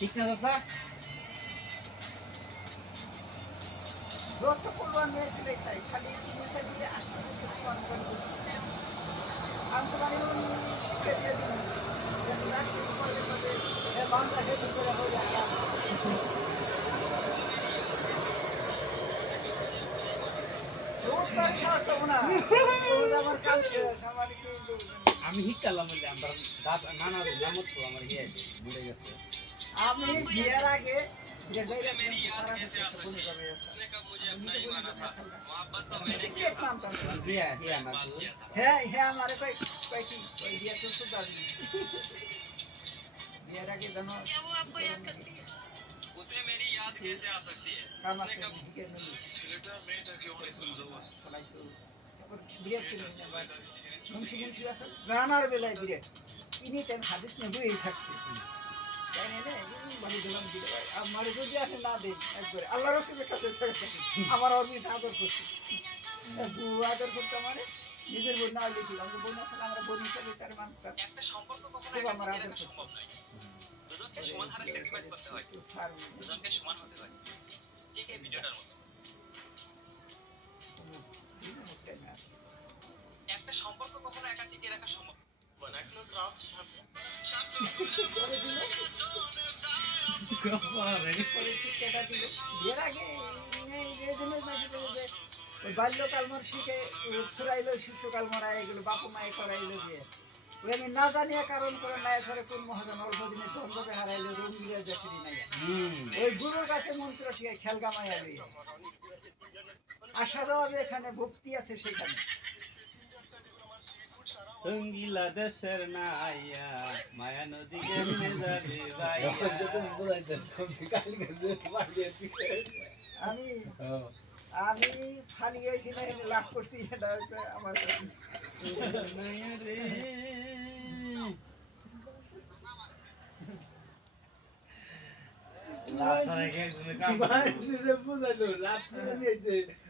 ঠিক না চাচা? যত কোরবান হয়েছিল খাই খালি তুমি খালি আসতে কোরবান করে আমি তোমার শিক্ষা দিয়ে দিন রাষ্ট্রীয় করলে করলে বাংলা হেসে করে হয়ে যায় আমার কাম শেষ আমার কিন্তু আমি শিকালাম বলে আমার দাদা নানা নামত তো আমার ইয়ে আছে মরে গেছে। আমি বিয়ের আগে হিয়া হিয়া না তো। হ্যাঁ হ্যাঁ আমার বিয়ে তো সুদার বিয়ের আগে জানো उसे मेरी याद कैसे आ सकती है? उसने कब ছেলেটা মেয়েটাকে অনেক ভালোবাসতো। জানার বেলায় বিরাট ইনি টাইম হাদিস নেবই থাকছে তাই না বাড়ি দিলাম আমার যদি আপনি না দেন একবারে আল্লাহ রসুলের কাছে আমার অর্বিট আদর করছে আদর করতে মানে নিজের বোন না হলে কি আমাকে বোন আসলে আমরা বোন হিসাবে তার মানতাম একটা সম্পর্ক কখনো খুব আমার আদর একা সম্ভব নয়। দুজনকে সমান হারে স্যাক্রিফাইস করতে হয়। দুজনকে সমান হতে হয়। ঠিক এই ভিডিওটার মতো। একটা সম্পর্ক কখনো একা টিকিয়ে রাখা সম্ভব নয়। বানাকলো ক্রাফট বাল্যকাল মর শিখে ফুরাইলো শিশুকাল মরা এগুলো বাপু মায়ে করাইলো দিয়ে ওই আমি না জানিয়া কারণ করে নাই সরে কোন মহাজন অল্প দিনে চন্দ্রকে হারাইলো রঙিলে দেখি নাই ওই গুরুর কাছে মন্ত্র শিখে খেলগা মায়া লইয়া আশা দেওয়া যে এখানে ভক্তি আছে সেখানে রঙ্গিলা দেশের নাইয়া মায়া নদী কেমনে যাবে আমি আমি ফালি হয়েছি না এনে লাভ করছি এটা হচ্ছে আমার কাছে লাভ সারা গেছে